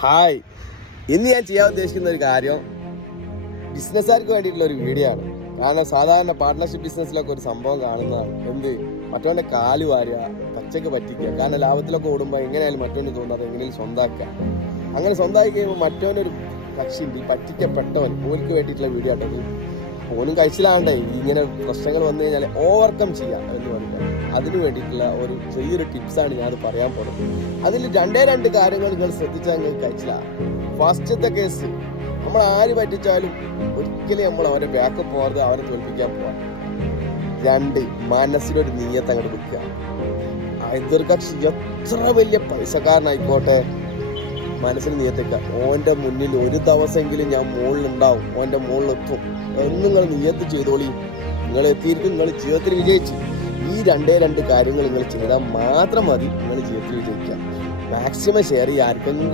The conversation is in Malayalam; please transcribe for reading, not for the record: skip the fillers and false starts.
ഹായ്, ഇന്ന് ഞാൻ ചെയ്യാൻ ഉദ്ദേശിക്കുന്ന ഒരു കാര്യം ബിസിനസ്സുകാർക്ക് വേണ്ടിയിട്ടുള്ള ഒരു വീഡിയോ ആണ്. കാരണം സാധാരണ പാർട്ട്ണർഷിപ്പ് ബിസിനസ്സിലൊക്കെ ഒരു സംഭവം കാണുന്നതാണ്. മറ്റവൻ്റെ കാല് വാരുക, പച്ചക്ക് പറ്റിക്കുക. കാരണം ലാഭത്തിലൊക്കെ ഓടുമ്പോൾ എങ്ങനെയായാലും മറ്റവന് തോന്നുന്നത് എങ്ങനെയും സ്വന്തമാക്കുക. അങ്ങനെ സ്വന്തമായി കഴിയുമ്പോൾ മറ്റവനൊരു കക്ഷിയുണ്ട്, പറ്റിക്കപ്പെട്ടവൻ. ഓർക്ക് വേണ്ടിയിട്ടുള്ള വീഡിയോ ആട്ടത്. ഓനും കഴിച്ചിലാണ്ടേ ഇങ്ങനെ പ്രശ്നങ്ങൾ വന്നു കഴിഞ്ഞാൽ ഓവർകം ചെയ്യാം എന്ന് പറയുന്നത്. അതിന് വേണ്ടിയിട്ടുള്ള ഒരു ചെറിയൊരു ടിപ്സാണ് ഞാനത് പറയാൻ പോകുന്നത്. അതിൽ രണ്ട് കാര്യങ്ങൾ നിങ്ങൾ ശ്രദ്ധിച്ചാൽ നിങ്ങൾക്ക് കഴിച്ചിലാണ്. ഫസ്റ്റത്തെ കേസ്, നമ്മൾ ആര് പറ്റിച്ചാലും ഒരിക്കലും നമ്മൾ അവരെ ബാക്കപ്പ് പോകാതെ അവരെ തോൽപ്പിക്കാൻ പോകാം. 2, മനസ്സിലൊരു നീയത്ത് അങ്ങോട്ട് വെക്കുക. എതിർ കക്ഷി എത്ര വലിയ പൈസക്കാരനായിക്കോട്ടെ, മനസ്സിൽ നീയത്തേക്കുക. ഓൻ്റെ മുന്നിൽ ഒരു ദിവസമെങ്കിലും ഞാൻ മുകളിലുണ്ടാവും, ഓൻ്റെ മുകളിലെത്തും എന്ന് നിങ്ങൾ നീയത്ത് ചെയ്തോളി. നിങ്ങൾ എത്തിയിരിക്കും, നിങ്ങൾ ജീവിതത്തിൽ വിജയിച്ചു. ഈ രണ്ട് കാര്യങ്ങൾ നിങ്ങൾ ചെയ്താൽ മാത്രം മതി നിങ്ങൾ ജീവിതത്തിൽ വിജയിക്കുക. മാക്സിമം ഷെയർ ചെയ്യുക. ആർക്കെങ്കിലും